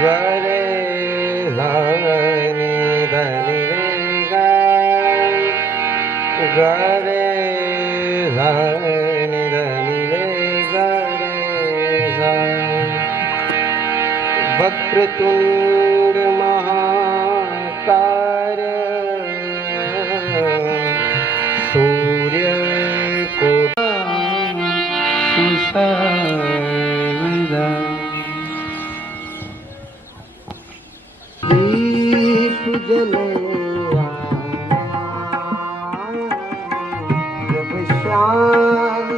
ગરે ધાની ધની રે ગા ગરે ધાની ધની રે ગરે ધા વક્રતુંડ મહાકાર સૂર્ય કોટી સુસર્વદા દીપ જલે જબ શ્યામ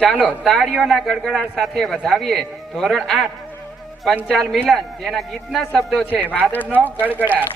ચાલો તાળીઓના ગડગડાટ સાથે વધાવીએ ધોરણ 8 પંચાલ મિલન, જેના ગીતના શબ્દો છે વાદળનો ગડગડાટ.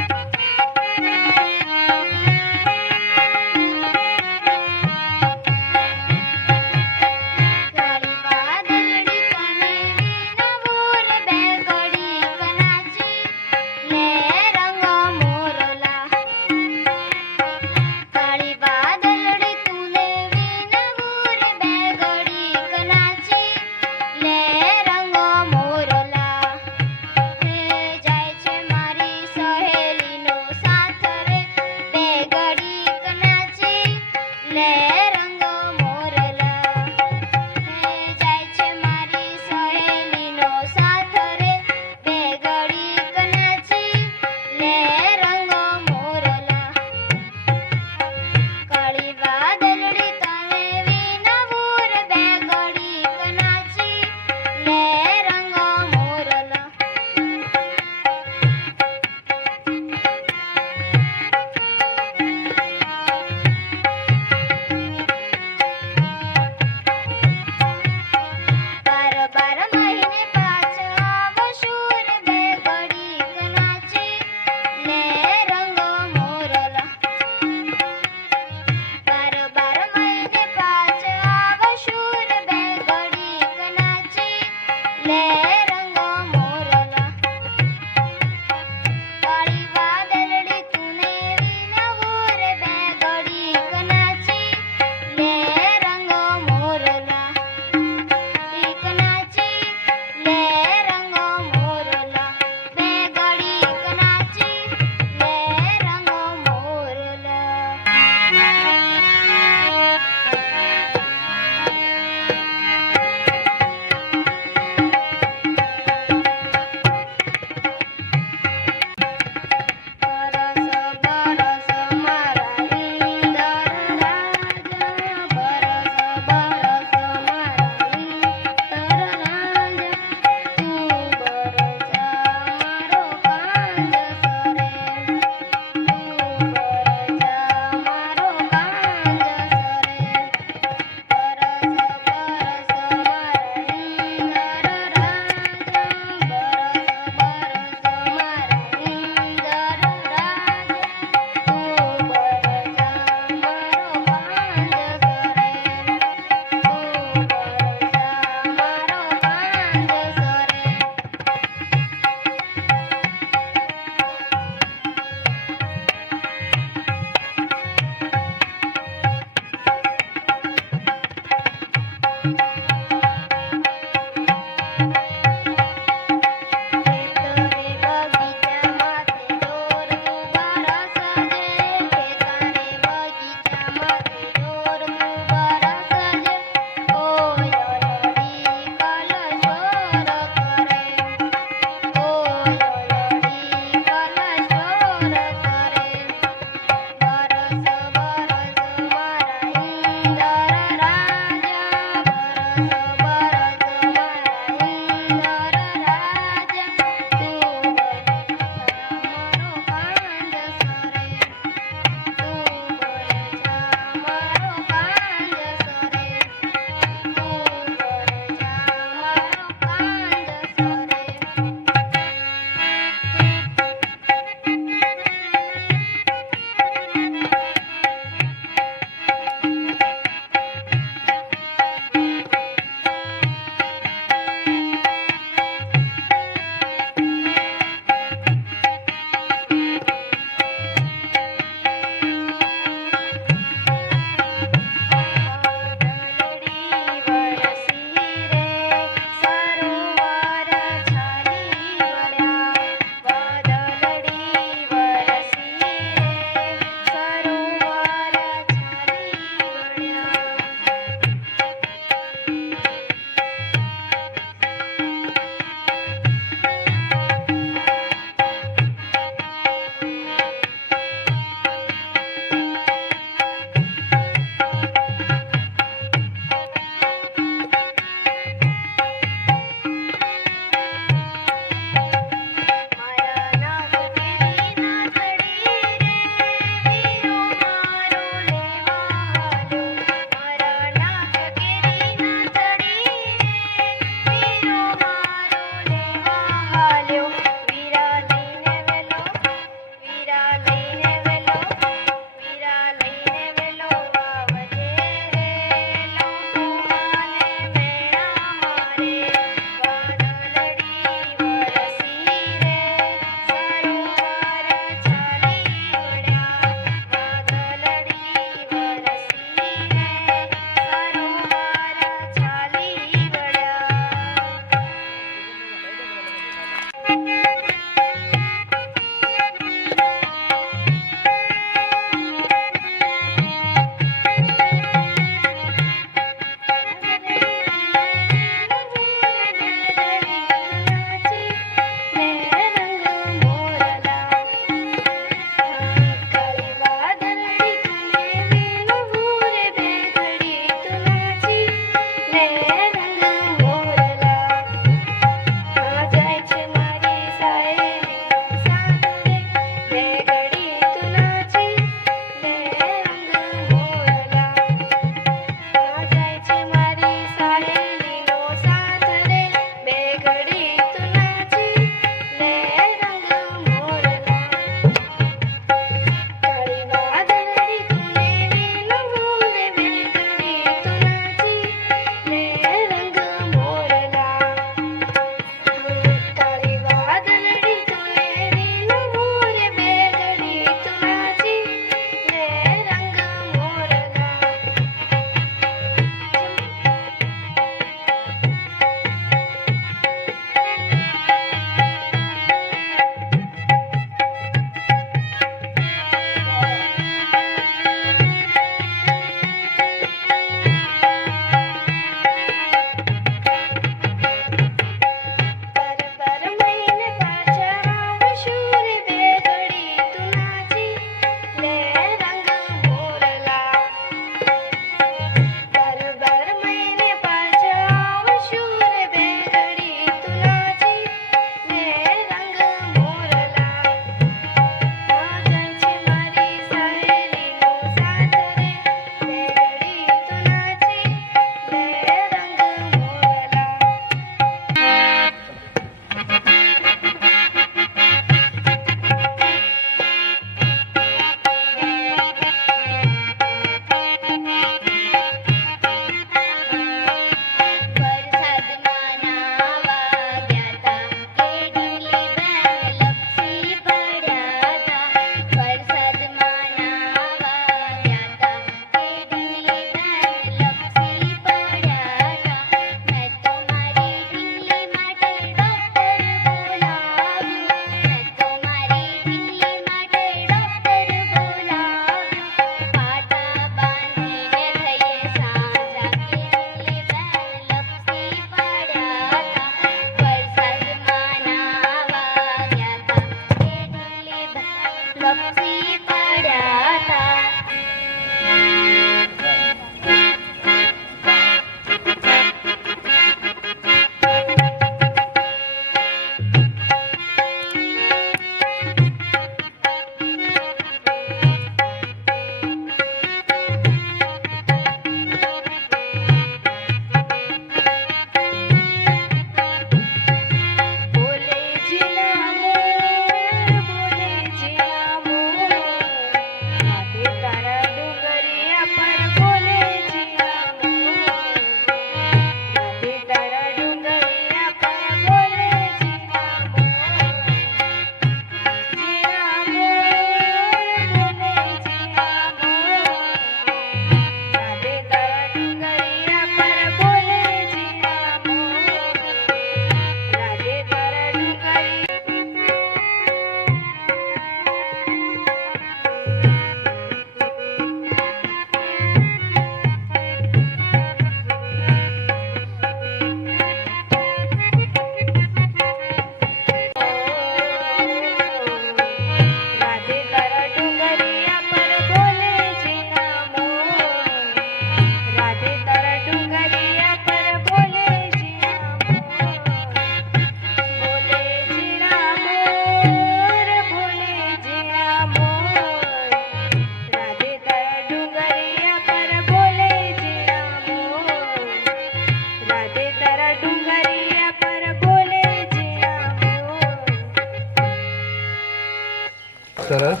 સરસ.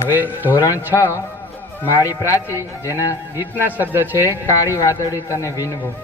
હવે ધોરણ 6 માળી પ્રાચી, જેના ગીતના શબ્દ છે કાળી વાદળી તને વિનવું.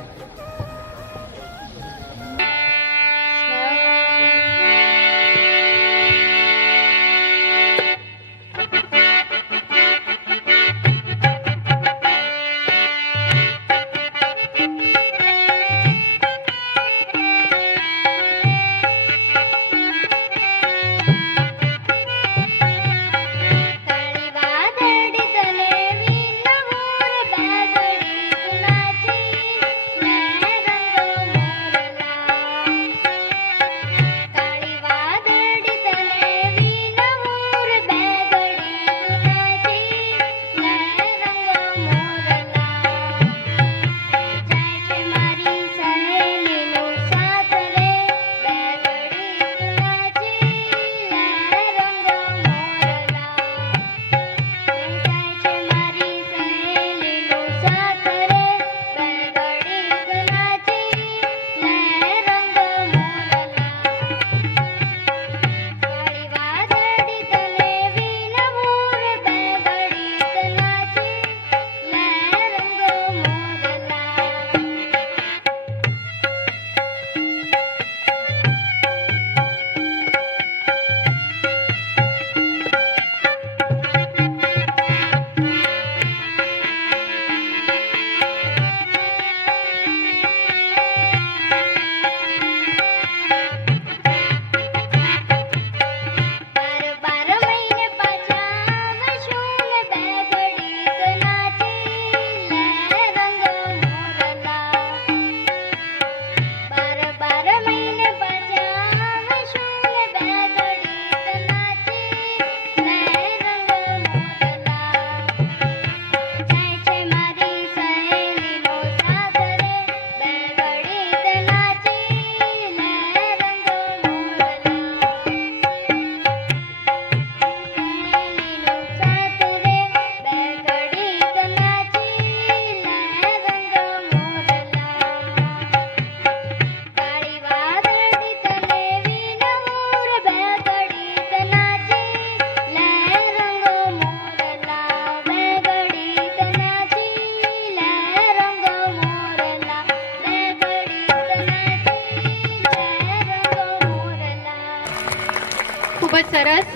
ખૂબ જ સરસ.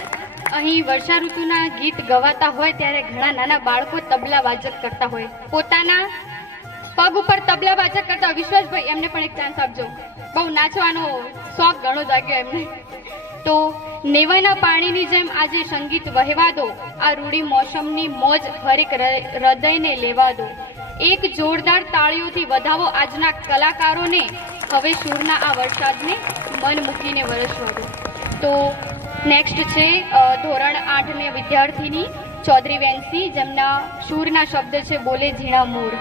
અહીં વર્ષા ઋતુના ગીત ગવાતા હોય ત્યારે ઘણા નાના બાળકો તબલા વાજત કરતા હોય. પોતાના પગ ઉપર તબલા વાજત કરતા હોય. વિશ્વાસભાઈ, એમને પણ એક ચાન્સ આપજો. બહુ નાચવાનો શોખ ઘણો જાગ્યો એમને. તો નેવાના પાણીની જેમ આજે સંગીત વહેવા દો, આ રૂડી મોસમની મોજ હરેક હૃદયને લેવા દો. એક જોરદાર તાળીઓથી વધાવો આજના કલાકારોને. હવે સૂરના આ વરસાદને મન મૂકીને વરસવા દો. તો નેક્સ્ટ છે ધોરણ 8ની વિદ્યાર્થીની ચૌધરી વેન્સી, જેમના સૂરના શબ્દ છે બોલે ઝીણા મૂળ.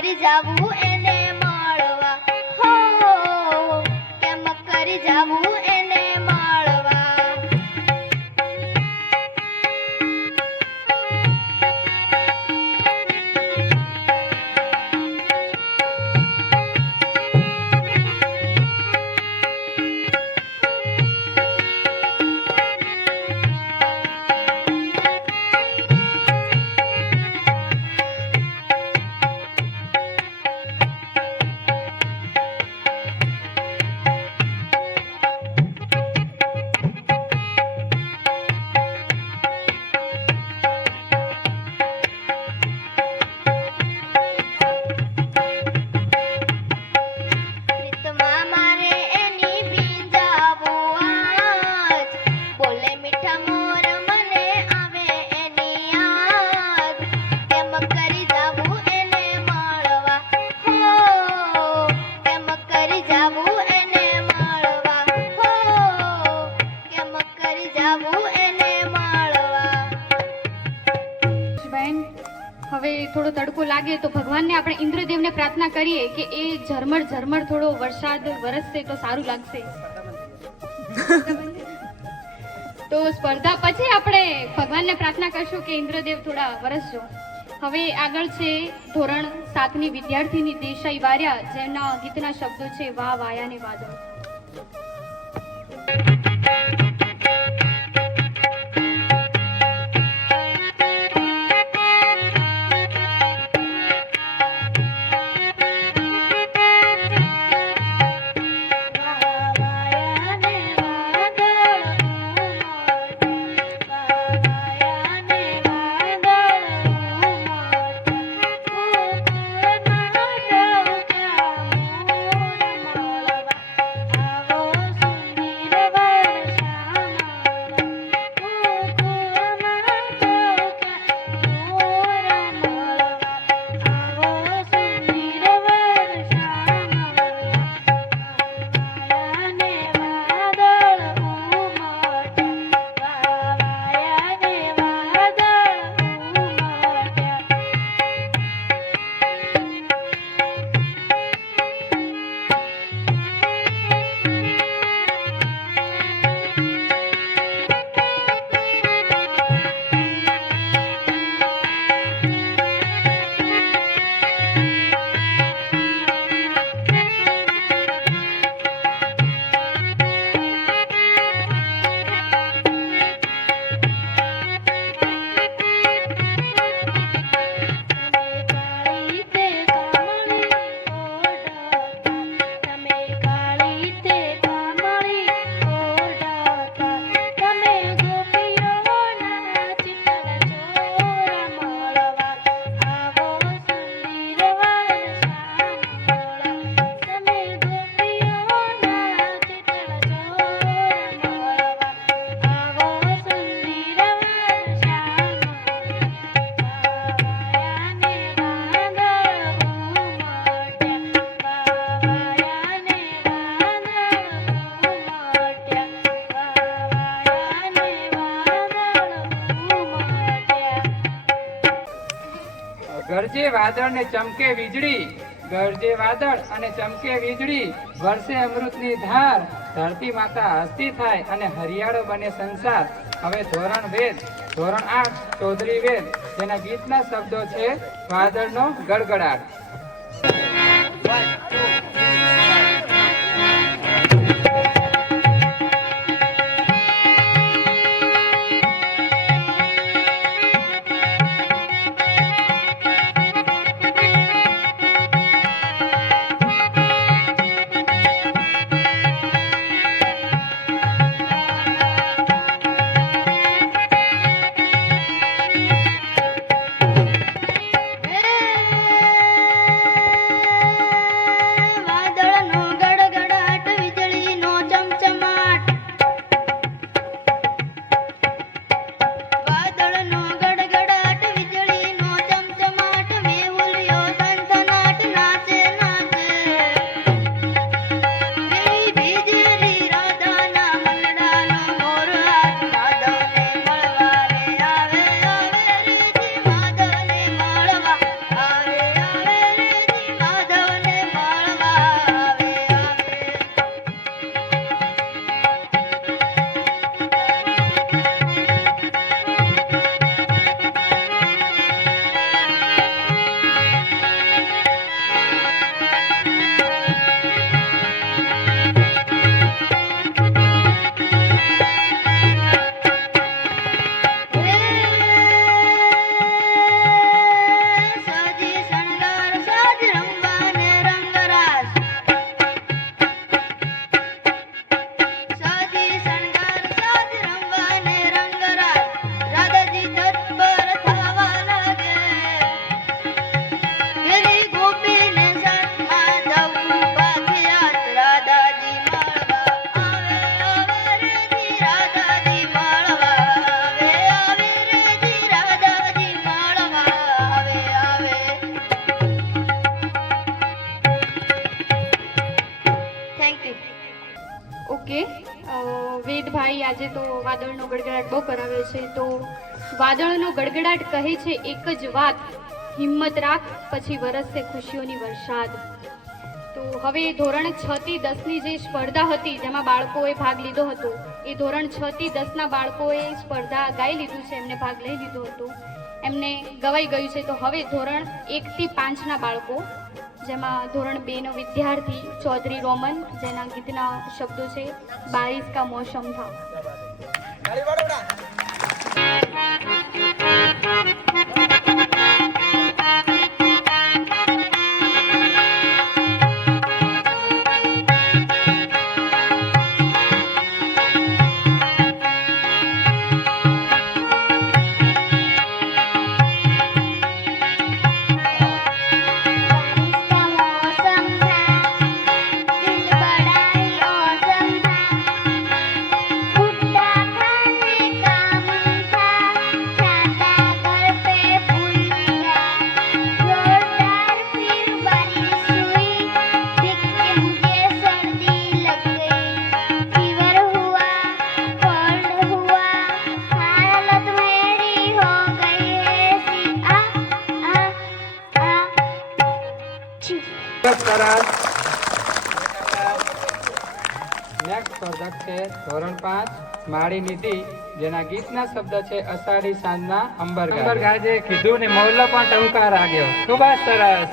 કરી જાવું એને મળવા હો કેમ કરી જાવું એને મળવા હવે થોડો તડકો લાગે તો ભગવાનને આપણે ઇન્દ્રદેવને પ્રાર્થના કરીએ કે એ ઝરમર ઝરમર થોડો વરસાદ વરસશે તો સારું લાગશે. તો સ્પર્ધા પછી આપણે ભગવાનને પ્રાર્થના કરશું કે ઇન્દ્રદેવ થોડા વરસજો. હવે આગળ છે ધોરણ 7 ની વિદ્યાર્થીની દેસાઈ વાર્યા, જેના ગીતના શબ્દો છે વાહ વાયા ને વાદળ. ગરજે વાદળ ને ચમકે વીજળી, ગરજે વાદળ અને ચમકે વીજળી, વરસે અમૃતની ધાર, ધરતી માતા હસતી થાય અને હરિયાળો બને સંસાર. હવે ધોરણ 8 ચૌધરી વેદ, જેના ગીતના શબ્દો છે વાદળનો ગડગડાટ. આજે તો વાદળનો ગડગડાટ બહુ કરાવ્યો છે. તો વાદળનો ગડગડાટ કહે છે એક જ વાત, હિંમત રાખ પછી વરસશે ખુશીઓની વરસાદ. તો હવે ધોરણ 6 થી 10 ની જે સ્પર્ધા હતી જેમાં બાળકોએ ભાગ લીધો હતો, એ ધોરણ 6 થી 10 ના બાળકોએ સ્પર્ધા ગાઈ લીધું છે, એમને ભાગ લઈ લીધો હતો, એમને ગવાઈ ગયું છે. તો હવે ધોરણ 1 થી 5 ના બાળકો, જેમાં ધોરણ 2 નો વિદ્યાર્થી ચૌધરી રોમન, જેના ગીતના શબ્દો છે બારિશ કા મોસમ થા. નેક્સ્ટ સ્પર્ધક છે ધોરણ 5 માળી નિધિ, જેના ગીતના શબ્દ છે અષાઢી સાંજના અંબર ગાજે. કીધું ને મોરલો પણ ટંકાર આવ્યો. ખૂબ જ સરસ.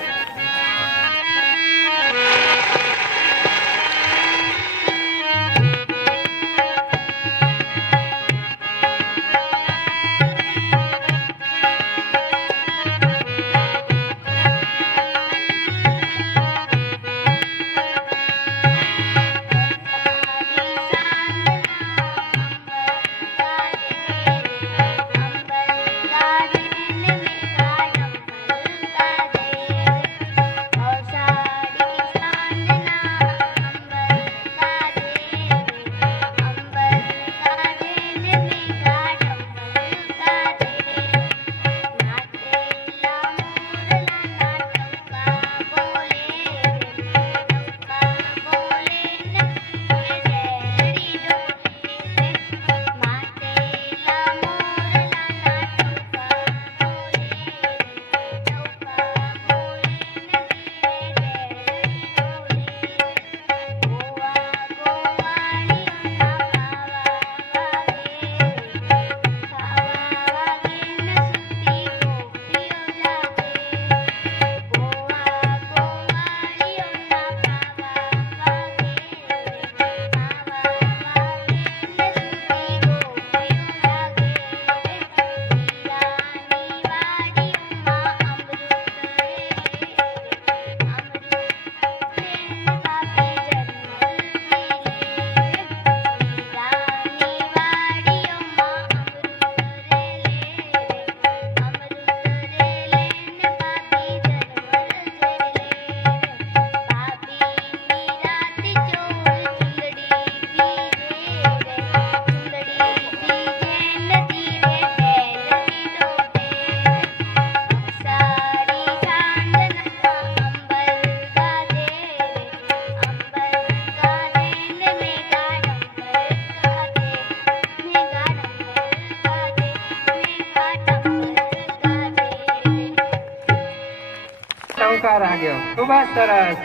ખૂબ જ સરસ.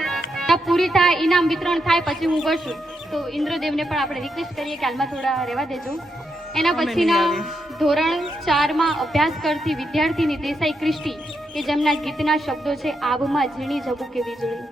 પૂરી થાય, ઇનામ વિતરણ થાય પછી હું કરશું. તો ઇન્દ્રદેવને પણ આપણે રિક્વેસ્ટ કરીએ કે હાલમાં થોડા રહેવા દેજો. એના પછીના ધોરણ 4 માં અભ્યાસ કરતી વિદ્યાર્થીની દેસાઈ ક્રિસ્ટી, કે જેમના ગીતના શબ્દો છે આબમાં ઝીણી ઝબુકે વીજળી.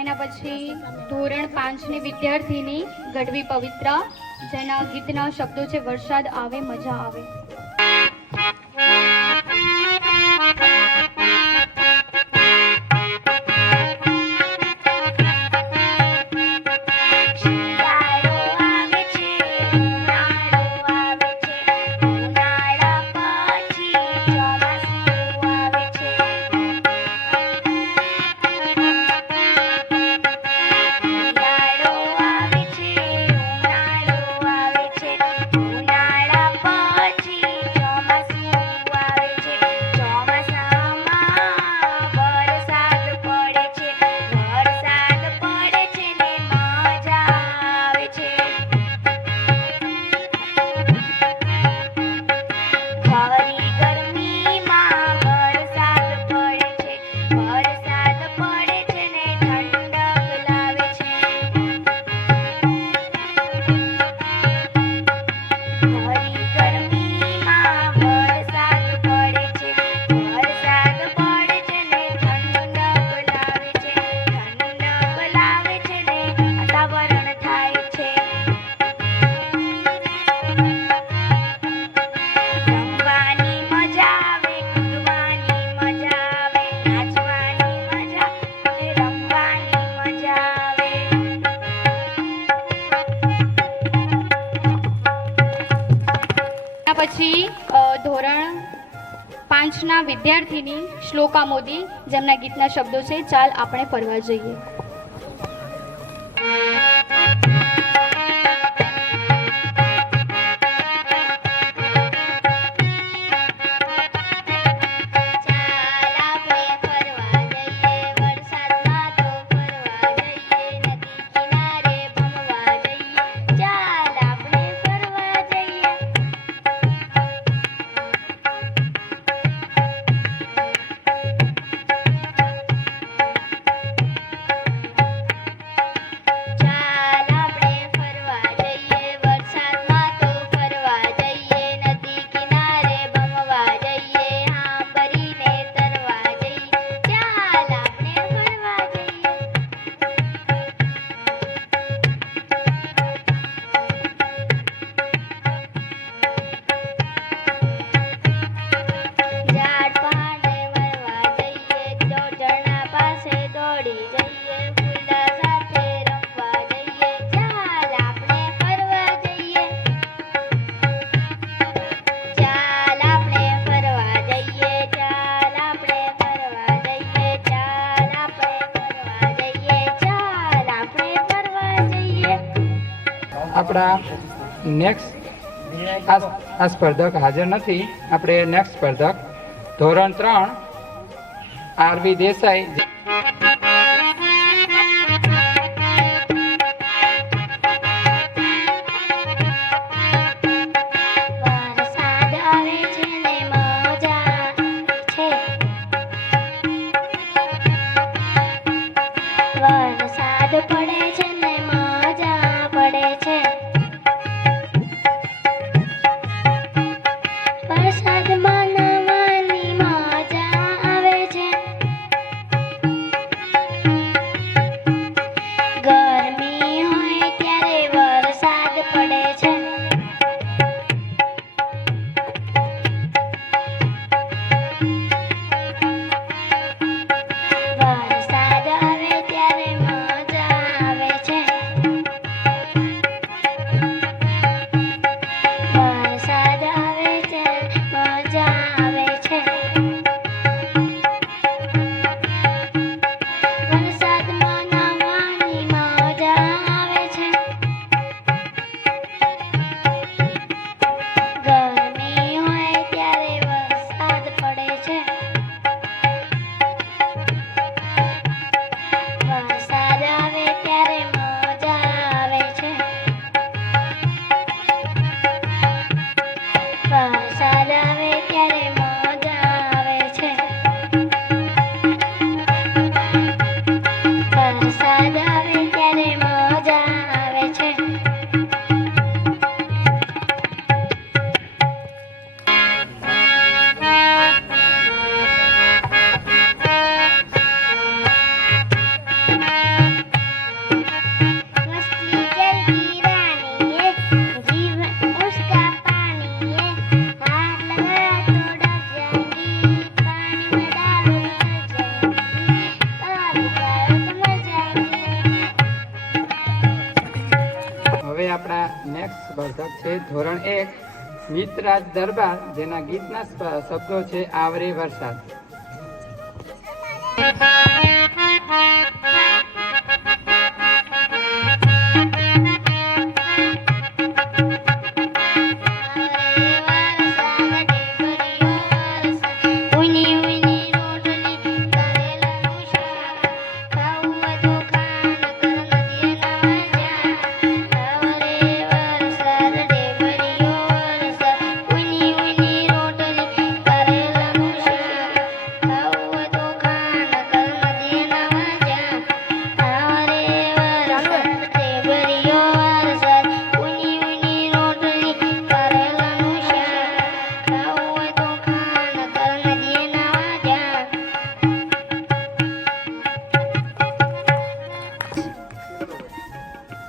એના પછી ધોરણ 5 ની વિદ્યાર્થીની ગઢવી પવિત્રા, જેના ગીતના શબ્દો છે વરસાદ આવે મજા આવે. પછી ધોરણ 5ના વિદ્યાર્થીની શ્લોકા મોદી, જેમના ગીતના શબ્દો છે ચાલ આપણે ફરવા જઈએ. આપણા નેક્સ્ટ આ સ્પર્ધક હાજર નથી. આપણે નેક્સ્ટ સ્પર્ધક ધોરણ 3 આરવી દેસાઈ. આપણા નેક્સ્ટ સ્પર્ધક છે ધોરણ 1 મિતરાજ દરબાર, જેના ગીતના શબ્દો છે આવરે વરસાદ.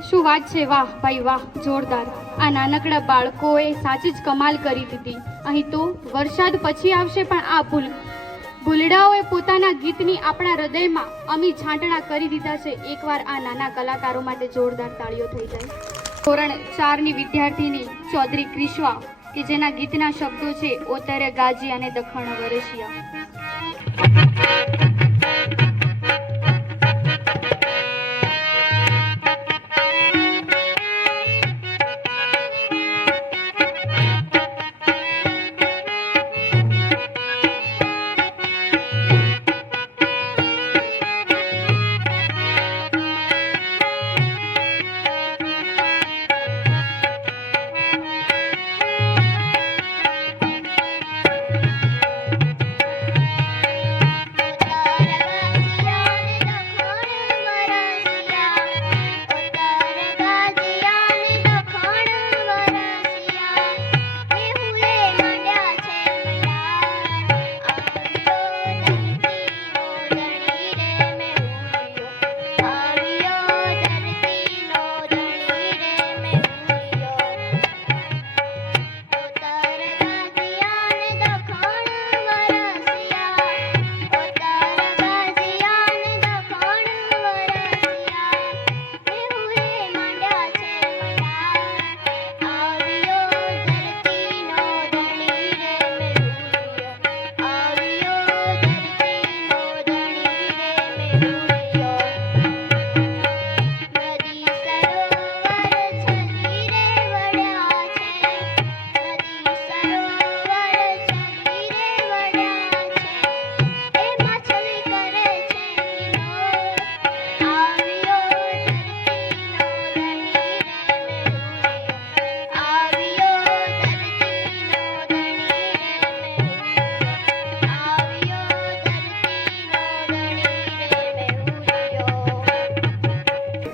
શું વાત છે, વાહ ભાઈ વાહ, જોરદાર. આ નાનકડા બાળકોએ સાચી જ કમાલ કરી દીધી. અહીં તો વરસાદ પછી આવશે, પણ આ ભૂલડાઓએ પોતાના ગીતની આપણા હૃદયમાં અમી છાંટણા કરી દીધા છે. એકવાર આ નાના કલાકારો માટે જોરદાર તાળીઓ થઈ જાય. ધોરણ 4ની વિદ્યાર્થીની ચૌધરી કે જેના ગીતના શબ્દો છે ઓતરે ગાજી અને દખણ વરસિયા.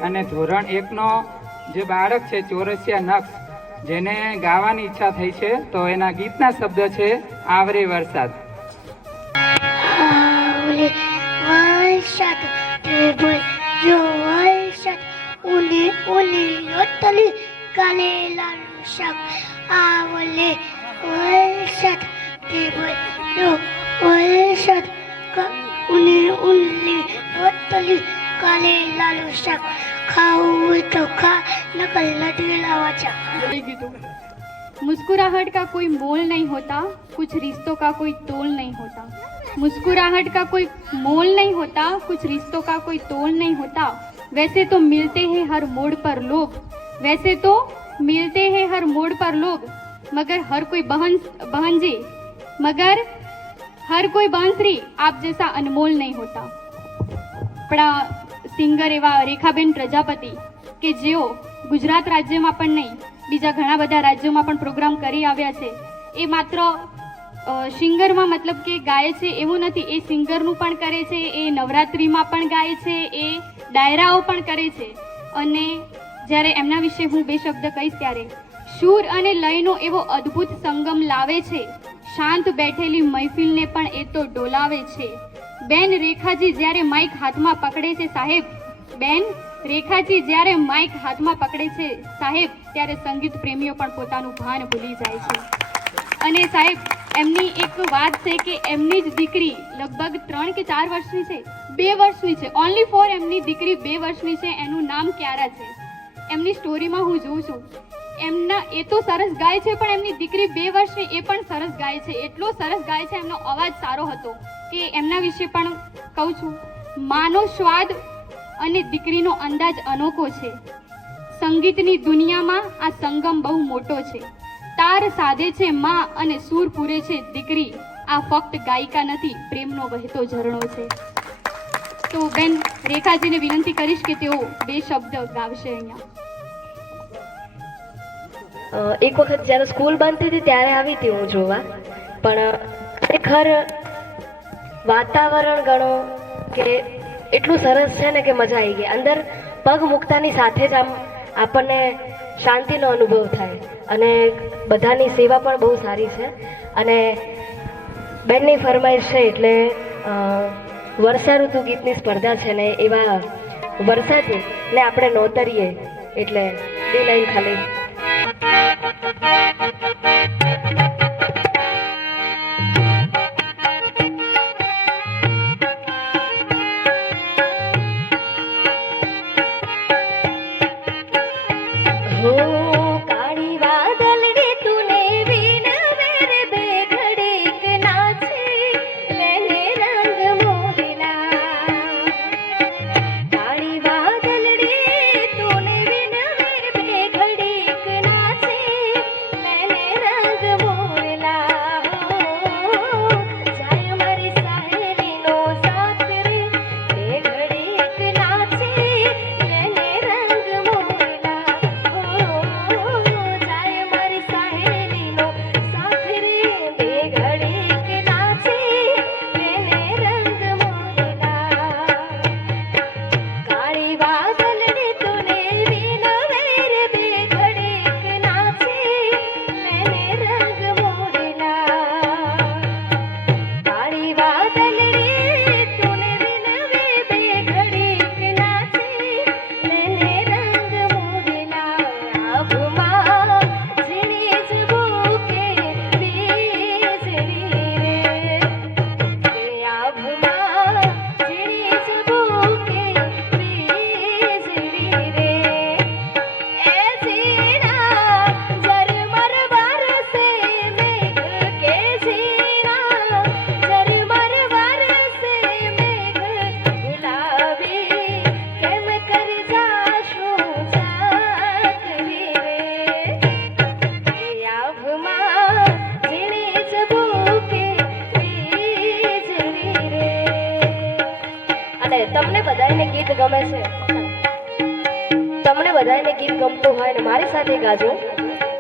અને ધોરણ 1 નો જે બાળક છે ચોરસિયા નક્ષ, જેને ગાવાની ઈચ્છા થઈ છે, તો એના ગીતના શબ્દ છે આવરે વરસાદ. આવરે વરસાદ ટેબલ જો વરસાદ ઉને ઉને રોટલી કાલે લાલુ શાક. આવલે વરસાદ ટેબલ જો વરસાદ ઉને ઉને રોટલી કાલે લાલુ શાક. खाओ तो खा नकल लटकेला वाचा. मुस्कुराहट का कोई मोल नहीं होता, कुछ रिश्तों का कोई तोल नहीं होता. मुस्कुराहट का कोई मोल नहीं होता, कुछ रिश्तों का कोई तोल नहीं होता. वैसे तो मिलते हैं हर मोड़ पर लोग, वैसे तो मिलते हैं हर मोड़ पर लोग, मगर हर कोई बहनजी, मगर हर कोई बांसुरी आप जैसा अनमोल नहीं होता. આપણા સિંગર એવા રેખાબેન પ્રજાપતિ કે જેઓ ગુજરાત રાજ્યમાં પણ નહીં બીજા ઘણા બધા રાજ્યોમાં પણ પ્રોગ્રામ કરી આવ્યા છે. એ માત્ર સિંગરમાં મતલબ કે ગાય છે એવું નથી, એ સિંગરનું પણ કરે છે, એ નવરાત્રિમાં પણ ગાય છે, એ ડાયરાઓ પણ કરે છે. અને જ્યારે એમના વિશે હું બે શબ્દ કહીશ ત્યારે સૂર અને લયનો એવો અદ્ભુત સંગમ લાવે છે, શાંત બેઠેલી મહેફિલને પણ એ તો ડોલાવે છે. બેન રેખાજી જ્યારે માઇક હાથમાં પકડે છે સાહેબ, બેન રેખાજી જ્યારે માઇક હાથમાં પકડે છે સાહેબ, ત્યારે સંગીત પ્રેમીઓ પણ પોતાનું ભાન ભૂલી જાય છે. અને સાહેબ એમની એક વાત છે કે એમની જ દીકરી લગભગ 3 કે 4 વર્ષની છે, 2 વર્ષની છે, ઓનલી ફોર એમની દીકરી 2 વર્ષની છે, એનું નામ ક્યારા છે. એમની સ્ટોરીમાં હું જોઉં છું, એમના એ તો સરસ ગાય છે પણ એમની દીકરી 2 વર્ષની એ પણ સરસ ગાય છે, એટલો સરસ ગાય છે, એમનો અવાજ સારો હતો કે એમના વિશે પણ કહું છું. માનો સ્વાદ અને દીકરીનો અંદાજ અનોખો છે, સંગીતની દુનિયામાં આ સંગમ બહુ મોટો છે. તાર સાધે છે માં અને સૂર પૂરે છે દીકરી, આ ફક્ત ગાયિકા નથી પ્રેમનો વહેતો ઝરણો છે. તો બેન રેખાજીને વિનંતી કરીશ કે તેઓ 2 શબ્દ ગાવશે અહીંયા. એક વખત જ્યારે સ્કૂલ બંધ હતી ત્યારે આવી હતી હું જોવા, પણ ખરેખર વાતાવરણ ગણો કે એટલું સરસ છે ને કે મજા આવી ગઈ. અંદર પગ મૂકતાની સાથે જ આમ આપણને શાંતિનો અનુભવ થાય અને બધાની સેવા પણ બહુ સારી છે. અને બેનની ફરમાઈશ છે એટલે વર્ષા ઋતુ ગીતની સ્પર્ધા છે ને એવા વરસાદને આપણે નોતરીએ એટલે એ લાઈન ખાલી. काली बादल रे तूने भी તમને બધાને ગીત ગમતું હોય ને મારી સાથે ગાજો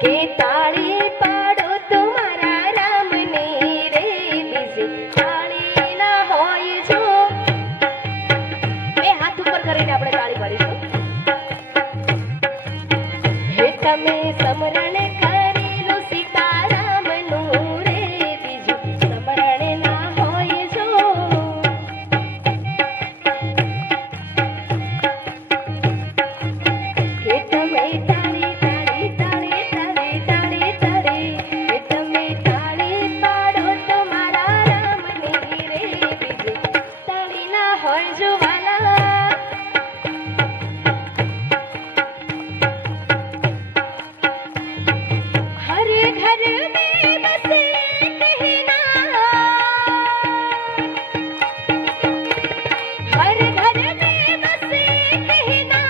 કે તાળી પાડો તમારા રામની રે બીજી તાળી ના હોય જો બે હાથ ઉપર કરીને આપણે તાળી પાડીશું હે તમે સમરણ કરેલું સીતારામનું રે બીજું સમરણ ના હોય જો હે તમે તાળી તાળી તાળી તાળી તાળી તાળી હે તમે તાળી પાડો તમારા રામની રે બીજું તાળી ના હોય જો વાલા हर घर में बसे कहना हर घर में बसे कहना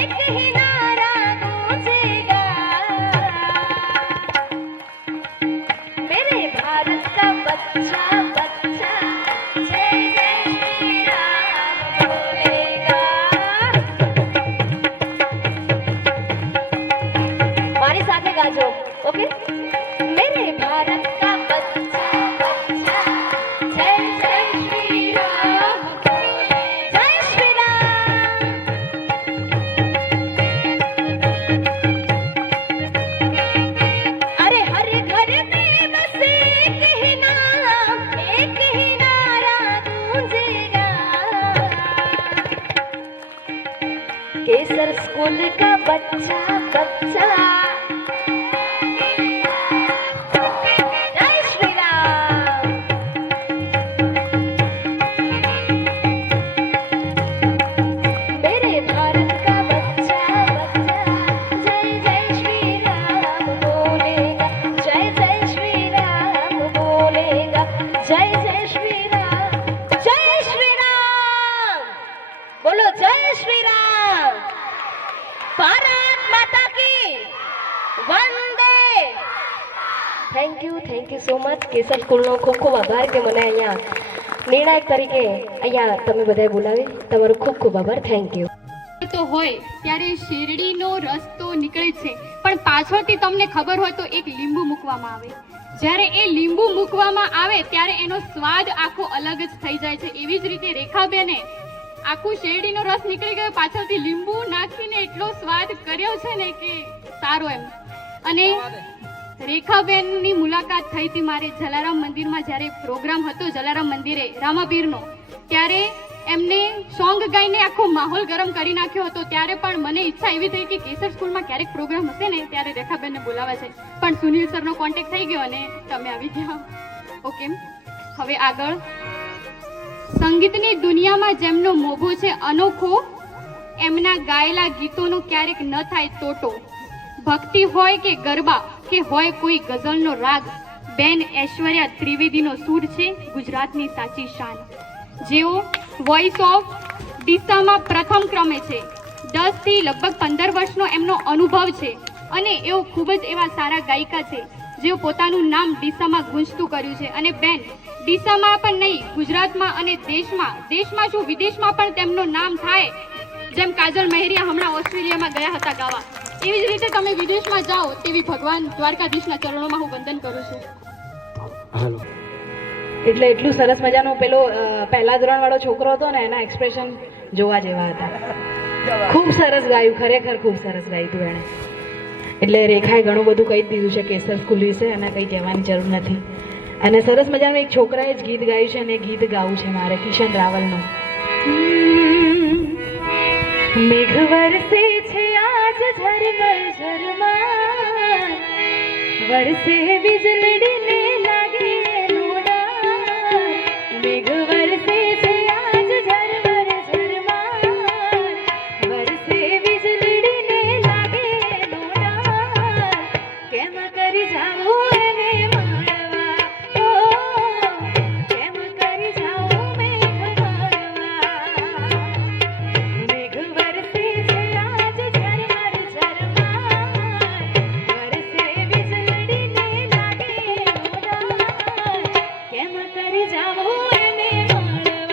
एक ही नारा गूंजेगा मेरे भारत का बच्चा बच्चा जय जय श्री राम बोलेगा મારી સાથે ગાજો ओके मेरे भारत का बच्चा बच्चा जय जय श्री राम बोले जय श्री राम अरे हर घर में बसे कहना एक ही नारा गूंजेगा केसर स्कूल का बच्चा बच्चा जय श्री राम मेरे भारत का बच्चा बच्चा जय जय श्री राम बोलेगा जय जय श्री राम बोलेगा जय जय श्री राम बोलो जय श्री राम भारत माता की वंदे થેન્ક યુ સો મચ કેસર સ્કૂલનો ખૂબ ખૂબ આભાર કે મને અહીંયા નિર્ણાયક તરીકે અહીંયા તમે બધાએ બોલાવી તમારો ખૂબ ખૂબ આભાર થેન્ક યુ તો હોય ત્યારે શેરડીનો રસ તો નીકળે જ છે પણ પાછળથી તમને ખબર હોય તો એક લીંબુ મૂકવામાં આવે જ્યારે એ લીંબુ મૂકવામાં આવે ત્યારે એનો સ્વાદ આખો અલગ જ થઈ જાય છે એવી જ રીતે રેખાબેને આખું શેરડીનો રસ નીકળી ગયો પાછળથી લીંબુ નાખીને એટલો સ્વાદ કર્યો છે ને કે સારો એમ અને રેખાબેનની મુલાકાત થઈ હતી મારે જલારામ મંદિરમાં જ્યારે પ્રોગ્રામ હતો જલારામ મંદિરે રામાપીરનો ત્યારે એમને સોંગ ગાઈને આખો માહોલ ગરમ કરી નાખ્યો હતો ત્યારે પણ મને ઈચ્છા એવી થઈ કે કેસર સ્કૂલમાં ક્યારેક પ્રોગ્રામ હશે ને ત્યારે રેખાબેનને બોલાવા છે પણ સુનિલ સરનો કોન્ટેક્ટ થઈ ગયો અને તમે આવી ગયા ઓકે હવે આગળ સંગીતની દુનિયામાં જેમનો મોભો છે અનોખો એમના ગાયેલા ગીતોનો ક્યારેક ન થાય તોટો ભક્તિ હોય કે ગરબા કે હોય કોઈ ગઝલનો રાગ બેન ઐશ્વર્યા ત્રિવેદીનો સૂર છે ગુજરાતની સાચી શાન જેઓ વોઇસ ઓફ ડીસામાં પ્રથમ ક્રમે છે 10 થી લગભગ 15 વર્ષનો એમનો અનુભવ છે અને એઓ ખૂબ જ એવા સારા ગાયિકા છે જેઓ પોતાનું નામ ડીસામાં ગુંજતું કર્યું છે અને બેન ડીસામાં પણ નહીં ગુજરાતમાં અને દેશમાં શું વિદેશમાં પણ તેમનું નામ થાય જેમ કાજલ મહેરિયા હમણાં ઓસ્ટ્રેલિયામાં ગયા હતા ગાવા એવી જ રીતે તમે વિદેશમાં જાઓ તેવી ભગવાન દ્વારકાધીશના ચરણોમાં હું વંદન કરું છું એટલે એટલું સરસ મજાનો પેલો પહેલા ધોરણ વાળો છોકરો હતો ને એના એક્સપ્રેશન જોવા જેવા હતા ખૂબ સરસ ગાયું ખરેખર ખૂબ સરસ ગાયું તું એણે એટલે રેખાએ ઘણું બધું કહી જ દીધું છે કેસર સ્કૂલ વિશે અને કંઈ કહેવાની જરૂર નથી અને સરસ મજાનું એક છોકરાએ જ ગીત ગાયું છે અને એ ગીત ગાવું છે મારે કિશન રાવલનું મેઘ વરસે છે આજ ઝરમર ઝરમર વરસે વીજળીને લાગે લોડા મેઘ વરસે છે આજ ઝરમર ઝરમર વરસે વીજળીને લાગે લોડા કેમ કરી જાવું એને મારવા ઓ કેમ કરી જાવું મેઘ મારવા મેઘ વરસે છે આજ ઝરમર ઝરમર વરસે વીજળીને લાગે લોડા કેમ કરી જાવું એને મારવા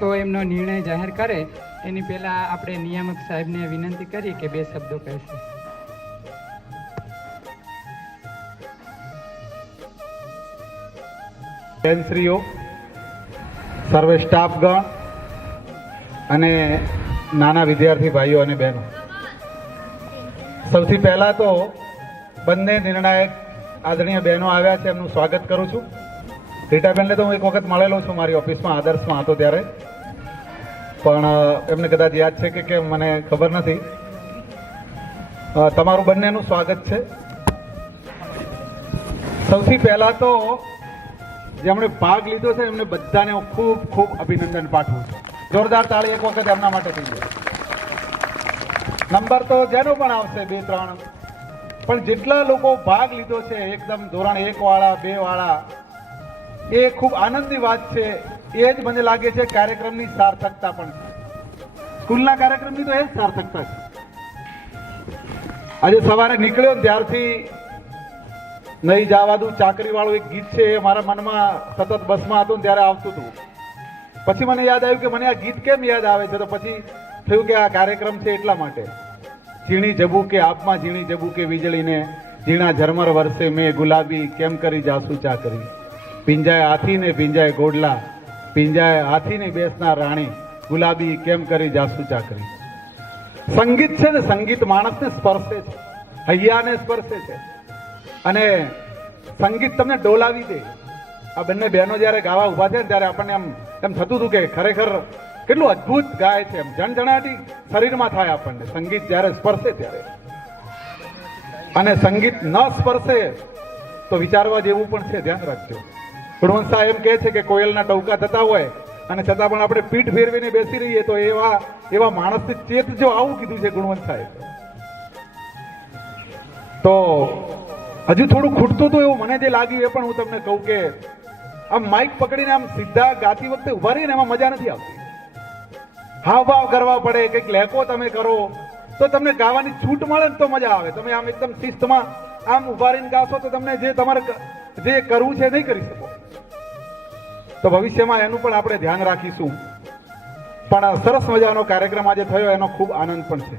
બાળકો એમનો નિર્ણય જાહેર કરે એની પહેલા આપણે નિયામક સાહેબને વિનંતી કરીએ કે 2 શબ્દો કહેશે. બેનશ્રીઓ, સર્વે સ્ટાફગણ અને નાના વિદ્યાર્થી ભાઈઓ અને બહેનો, સૌથી પહેલા તો બંને નિર્ણાયક આદરણીય બહેનો આવ્યા છે એમનું સ્વાગત કરું છું. રીટાબેનને તો હું એક વખત મળેલો છું મારી ઓફિસમાં, આદર્શમાં હતો ત્યારે, પણ એમને કદાચ યાદ છે કે કેમ મને ખબર નથી. તમારું બંનેનું સ્વાગત છે. સૌથી પહેલા તો જેમણે ભાગ લીધો છે એમને બધાને હું ખૂબ ખૂબ અભિનંદન પાઠવું છું. જોરદાર તાળી એક વખત એમના માટે થઈ જાય. નંબર તો જેનો પણ આવશે 2-3, પણ જેટલા લોકો ભાગ લીધો છે એકદમ ધોરણ 1 વાળા 2 વાળા, એ ખૂબ આનંદની વાત છે. એ જ મને લાગે છે કાર્યક્રમની સાર્થકતા પણ છે. સ્કૂલના કાર્યક્રમની તો એ જ સાર્થકતા છે. આજે સવારે નીકળ્યો ને ત્યારથી નહીં જવા દઉં ચાકરી વાળું એક ગીત છે, એ મારા મનમાં સતત બસમાં હતું ને ત્યારે આવતું હતું. પછી મને યાદ આવ્યું કે મને આ ગીત કેમ યાદ આવે છે, તો પછી થયું કે આ કાર્યક્રમ છે એટલા માટે. ઝીણી જબુ કે આપમાં ઝીણી જબુ કે વીજળીને ઝીણા ઝરમર વર્ષે મેં ગુલાબી કેમ કરી જાસુ ચાકરી, પિંજાય હાથીને પિંજાય ગોડલા, પિંજાય હાથીને બેસનાર રાણી, ગુલાબી કેમ કરી જાસુ ચાકરી. સંગીત છે ને, સંગીત માણસને સ્પર્શે છે, હૈયાને સ્પર્શે છે અને સંગીત તમને ડોલાવી દે. આ બંને બહેનો જ્યારે ગાવા ઊભા છે ને ત્યારે આપણને એમ થતું હતું કે ખરેખર કેટલું અદ્ભુત ગાય છે, એમ જણજણાટી શરીરમાં થાય આપણને સંગીત જ્યારે સ્પર્શે ત્યારે. અને સંગીત ન સ્પર્શે તો વિચારવા જેવું પણ છે, ધ્યાન રાખજો. ગુણવંત સાહેબ એમ કહે છે કે કોયલના ટવકા થતા હોય અને છતાં પણ આપણે પીઠ ફેરવીને બેસી રહીએ તો એવા માણસને ચેતજો, આવું કીધું છે ગુણવંત સાહેબ. તો હજુ થોડું ખૂટતું હતું એવું મને જે લાગ્યું એ પણ હું તમને કહું કે આમ માઇક પકડીને આમ સીધા ગાતી વખતે ઉભા રહીને એમાં મજા નથી આવતી. હાવભાવ કરવા પડે, કંઈક લેકો તમે કરો તો તમને ગાવાની છૂટ મળે ને તો મજા આવે. તમે આમ એકદમ શિસ્તમાં આમ ઉભા રહીને ગાશો તો તમને જે તમારે જે કરવું છે નહીં કરી શકો. તો ભવિષ્યમાં એનું પણ આપણે ધ્યાન રાખીશું. પણ સરસ મજાનો કાર્યક્રમ આજે થયો, એનો ખૂબ આનંદ પણ છે.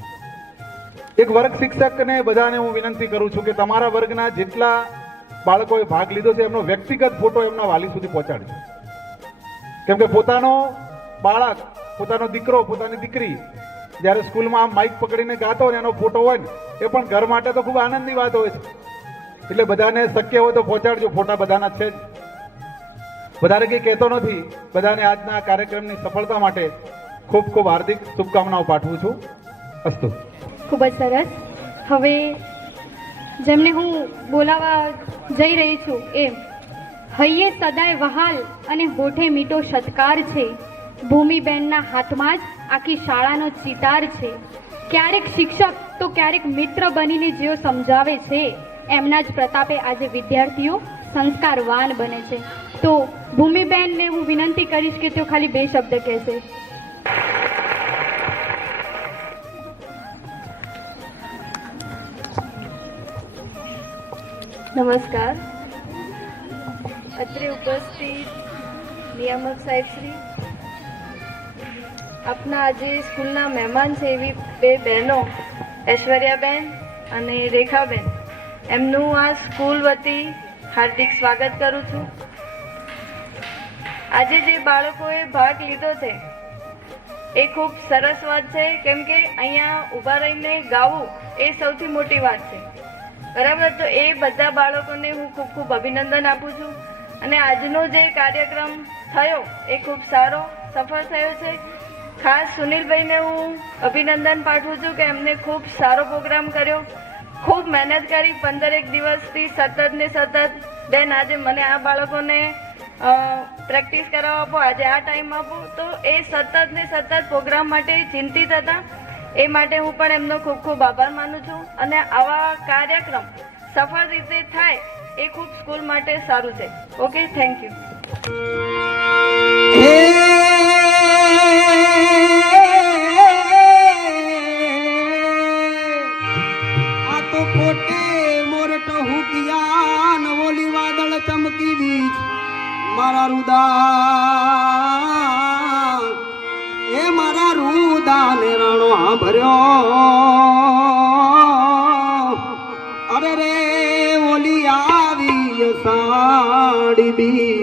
એક વર્ગ શિક્ષકને બધાને હું વિનંતી કરું છું કે તમારા વર્ગના જેટલા બાળકોએ ભાગ લીધો છે એમનો વ્યક્તિગત ફોટો એમના વાલી સુધી પહોંચાડજો. કેમ કે પોતાનો બાળક, પોતાનો દીકરો, પોતાની દીકરી જ્યારે સ્કૂલમાં આમ માઇક પકડીને ગાતો હોય એનો ફોટો હોય ને, એ પણ ઘર માટે તો ખૂબ આનંદની વાત હોય છે. એટલે બધાને શક્ય હોય તો પહોંચાડજો. ફોટા બધાના છે જ. વધારે કંઈ કહેતો નથી. બધાને આજના કાર્યક્રમની સફળતા માટે ખૂબ ખૂબ હાર્દિક શુભકામનાઓ પાઠવું છું. અસ્તુ. ખૂબ જ સરસ. હવે જેમને હું બોલાવવા જઈ રહી છું એ હૈયે સદાય વહાલ અને હોઠે મીઠો સત્કાર છે, ભૂમિબેનના હાથમાં જ આખી શાળાનો ચિતાર છે. ક્યારેક શિક્ષક તો ક્યારેક મિત્ર બનીને જેઓ સમજાવે છે એમના જ પ્રતાપે આજે વિદ્યાર્થીઓ સંસ્કારવાન બને છે. તો ભૂમિબેનને હું વિનંતી કરીશ કે તેઓ ખાલી 2 શબ્દ કહેશે. નમસ્કાર. અત્રે ઉપસ્થિત નિયામક સાહેબ શ્રી, આપના આજે સ્કૂલના મહેમાન છે એવી 2 બહેનો ઐશ્વર્યાબેન અને રેખાબેન, એમનું આ સ્કૂલ વતી હાર્દિક સ્વાગત કરું છું. આજે જે બાળકોએ ભાગ લીધો છે એ ખૂબ સરસ વાત છે, કેમ કે અહીંયા ઊભા રહીને ગાવું એ સૌથી મોટી વાત છે, બરાબર. તો એ બધા બાળકોને હું ખૂબ ખૂબ અભિનંદન આપું છું. અને આજનો જે કાર્યક્રમ થયો એ ખૂબ સારો સફળ થયો છે. ખાસ સુનિલભાઈને હું અભિનંદન પાઠવું છું કે એમને ખૂબ સારો પ્રોગ્રામ કર્યો, ખૂબ મહેનત કરી. 15 દિવસથી સતત ને સતત. બેન આજે મને આ બાળકોને પ્રેક્ટિસ કરાવવા આપો, આજે આ ટાઈમ આપો, તો એ સતત ને સતત પ્રોગ્રામ માટે ચિંતિત હતા. એ માટે હું પણ એમનો ખૂબ ખૂબ આભાર માનું છું. અને આવા કાર્યક્રમ સફળ રીતે થાય એ ખૂબ સ્કૂલ માટે સારું છે. Okay, thank you. આ તો પોતે મોરટ હુકિયા નવોલી વાદળ ચમકી વીજ મારા રુદા અરે રે ઓલી આવી સાડી બી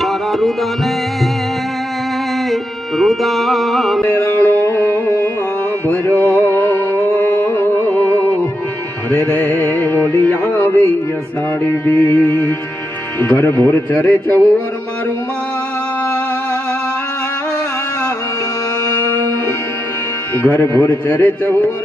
મારા રુદાને રાણો ભર્યો અરે રે ઓલી આવી સાડી બી ઘર ભોર ચરે ચવર મારું માં ઘર ઘોર ચરે ચવર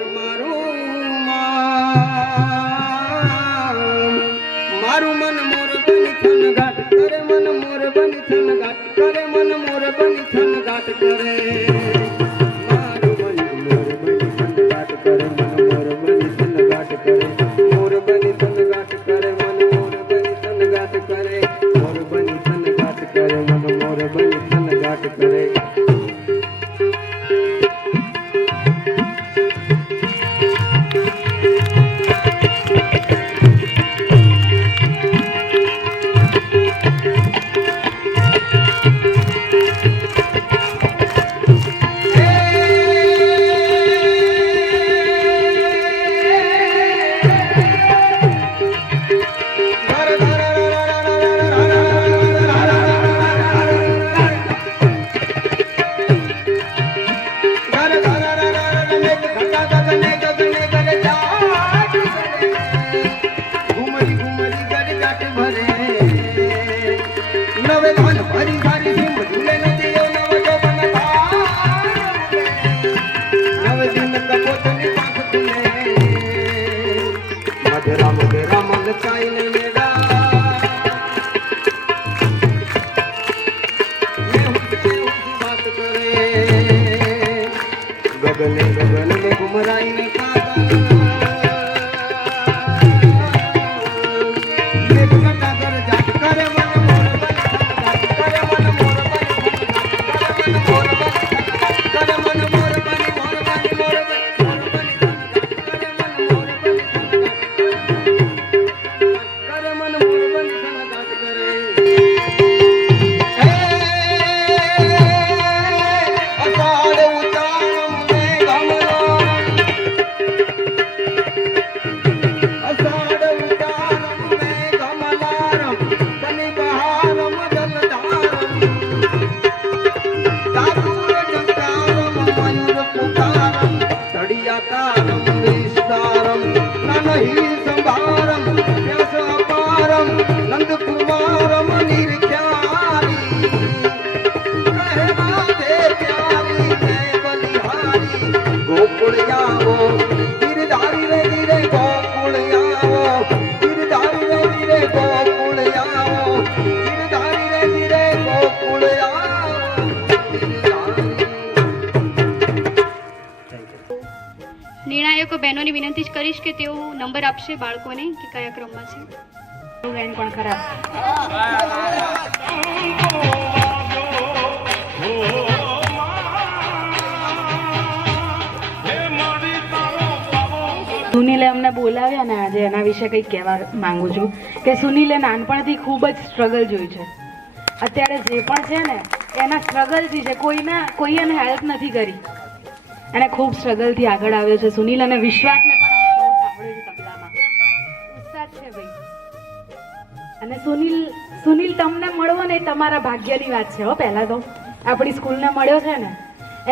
મારું મન મોર બની થન ઘાટ કરે મન મોર બની થન ઘાટ કરે મન મોર બની થન ઘાટ કરે મારું મન મોર બની થન ઘાટ કરે મન મોર બની થન ઘાટ કરે મોર બની થન ઘાટ કરે મન મોર બની થન ઘાટ કરે મોર બની થન ઘાટ કરે મન મોર બની થન ઘાટ કરે ગગને ગગન में घुमराई ने નિર્ણાયકો બહેનોની વિનંતી જ કરીશ કે તેઓ નંબર આપશે બાળકોને કે કયા ક્રમમાં છે. બેન પણ ખરાબ. સુનિલે અમને બોલાવ્યા ને આજે એના વિશે કંઈક કહેવા માંગુ છું કે સુનિલે નાનપણથી ખૂબ જ સ્ટ્રગલ જોઈ છે. અત્યારે જે પણ છે ને એના સ્ટ્રગલથી છે, કોઈ એને હેલ્પ નથી કરી. અને ખૂબ સ્ટ્રગલથી આગળ આવ્યો છે સુનિલ. અને વિશ્વાસને પણ અમે બહુ સાંભળ્યું છે તબલામાં. ઉસ્તાદ છે ભાઈ. અને સુનિલ તમને મળવો ને એ તમારા ભાગ્યની વાત છે. હો, પહેલાં તો આપણી સ્કૂલને મળ્યો છે ને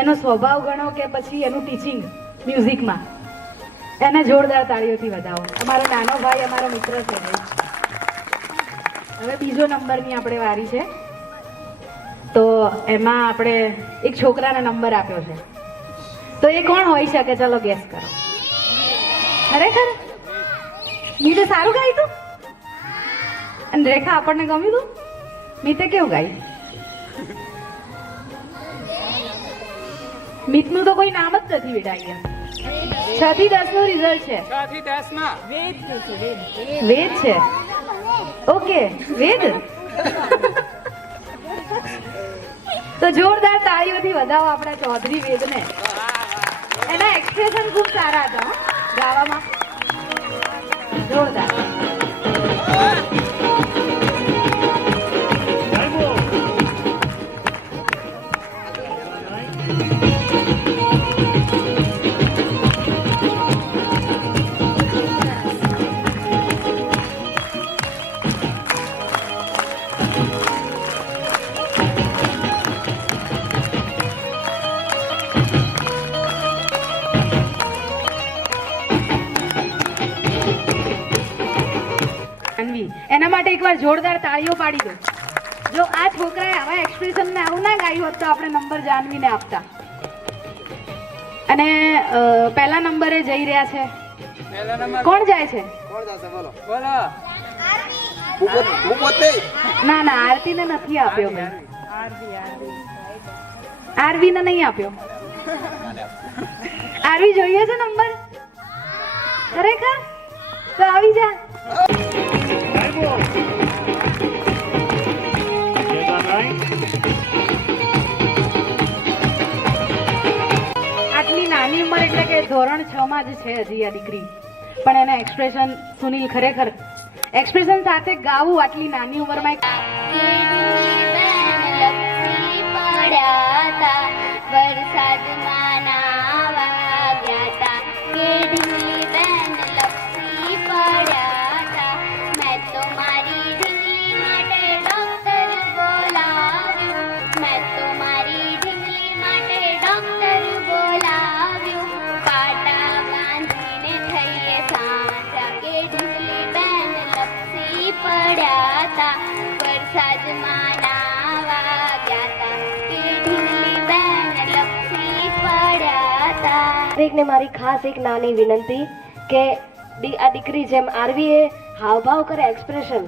એનો સ્વભાવ ગણો કે પછી એનું ટીચિંગ મ્યુઝિકમાં, એને જોરદાર તાળીઓથી વધાવો. અમારો નાનો ભાઈ, અમારો મિત્ર છે ભાઈ. હવે બીજો નંબરની આપણે વારી છે, તો એમાં આપણે એક છોકરાને નંબર આપ્યો છે. તો એ કોણ હોઈ શકે? ચલો ગેસ કરો. ખરેખર મીતે સારું ગાયું તું? અને રેખા આપણને ગમ્યું તું? મીતે કેવું ગાયું? મિતનું તો કોઈ નામ જ નથી બેટા અહીંયા. 6 થી 10 નું રિઝલ્ટ છે. 6 થી 10 માં વેદ છે. ઓકે, વેદ. તો જોરદાર તાળીઓથી વધાવો આપણા ચૌધરી વેદને. એના એક્સપ્રેશન ખૂબ સારા હતા હો, ગાવામાં. જોરદાર. એકવાર જોરદાર તાળીઓ પાડી દો. જો આ છોકરાએ આવા એક્સપ્રેશન ને આવું ના ગાયું હોત તો આપણે નંબર જાનવીને આપતા. અને પહેલા નંબરે જઈ રહ્યા છે. પહેલા નંબર કોણ જાય છે? બોલો. ના ના, આરતીને નથી આપ્યો મેં. આરવીને નહીં આપ્યો. આરવી જોઈએ છે નંબર ખરેખર? તો આવી જા. આટલી નાની ઉંમર એટલે કે ધોરણ 6 માં જ છે હજી આ દીકરી, પણ એને એક્સપ્રેશન સુનિલ ખરેખર એક્સપ્રેશન સાથે ગાવું આટલી નાની ઉંમરમાં. વરસાદમાં નાવા ગયા તા કે ઢીંગલી બેન લપસી પડ્યા તા. મેં તો મારી ઢીંગલી માટે ડોક્ટર બોલાવ્યું. મેં તો મારી ઢીંગલી માટે ડોક્ટર બોલાવ્યું. પાટા બાંધીને થઈએ સાંજા કે ઢીંગલી બેન લપસી પડ્યા તા. વરસાદમાં નાવા ગયા તા કે ઢીંગલી બેન લપસી પડ્યા તા. દરેકને મારી ખાસ એક નાની વિનંતી કે આ દીકરી જેમ આરવીએ હાવભાવ કરે, એક્સપ્રેશન,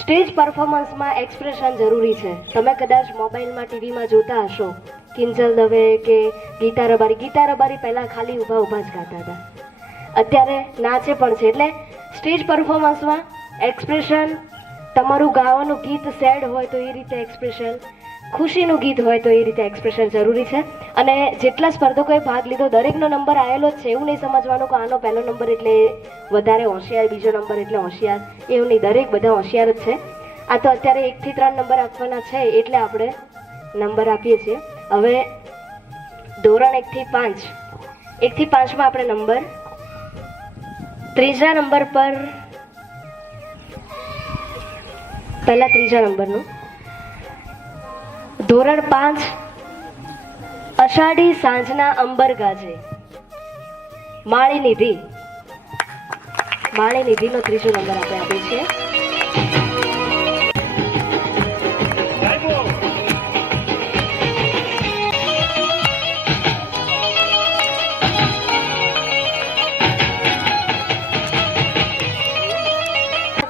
સ્ટેજ પરફોર્મન્સમાં એક્સપ્રેશન જરૂરી છે. તમે કદાચ મોબાઈલમાં ટીવીમાં જોતા હશો કિંજલ દવે કે ગીતા રબારી પહેલાં ખાલી ઊભા ઊભા જ ગાતા હતા, અત્યારે નાચે પણ છે. એટલે સ્ટેજ પરફોર્મન્સમાં એક્સપ્રેશન, તમારું ગાવાનું ગીત સેડ હોય તો એ રીતે એક્સપ્રેશન, ખુશીનું ગીત હોય તો એ રીતે એક્સપ્રેશન જરૂરી છે. અને જેટલા સ્પર્ધકોએ ભાગ લીધો દરેકનો નંબર આવેલો જ છે. એવું નહીં સમજવાનું કે આનો પહેલો નંબર એટલે વધારે હોશિયાર, બીજો નંબર એટલે હોશિયાર, એવું નહીં. દરેક બધા હોશિયાર જ છે. આ તો અત્યારે 1 થી 3 નંબર આપવાના છે એટલે આપણે નંબર આપીએ છીએ. હવે ધોરણ 1 થી 5, 1 થી 5માં આપણે નંબર, ત્રીજા નંબર પર, પહેલા ત્રીજા નંબરનું ધોરણ 5, અષાઢી સાંજના અંબર ગાજે, માળીનિધિનો ત્રીજો નંબર આપણે આપીએ છીએ.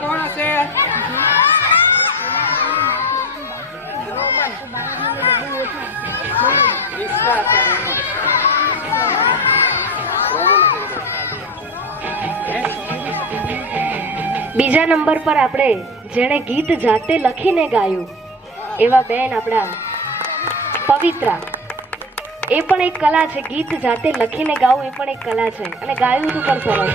કોણ હશે? બીજા નંબર પર આપણે જેણે ગીત જાતે લખીને ગાયું એવા બેન આપણા પવિત્રા. એ પણ એક કલા છે, ગીત જાતે લખીને ગાવું એ પણ એક કલા છે. અને ગાયું તું પણ સરસ.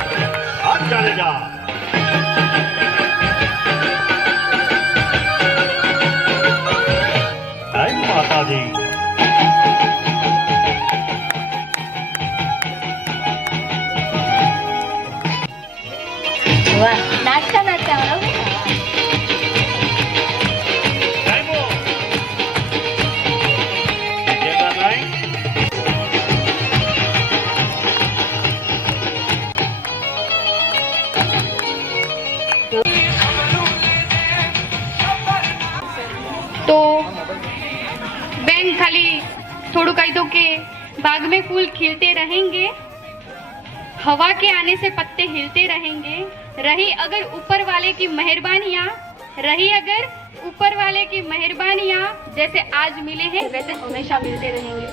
વાહ, નાચતા નાચતા આવડો. तो बहन खाली थोड़ा कह दो कि बाग में फूल खिलते रहेंगे, हवा के आने से पत्ते हिलते रहेंगे, रही अगर ऊपर वाले की मेहरबानियाँ जैसे आज मिले हैं वैसे हमेशा मिलते रहेंगे.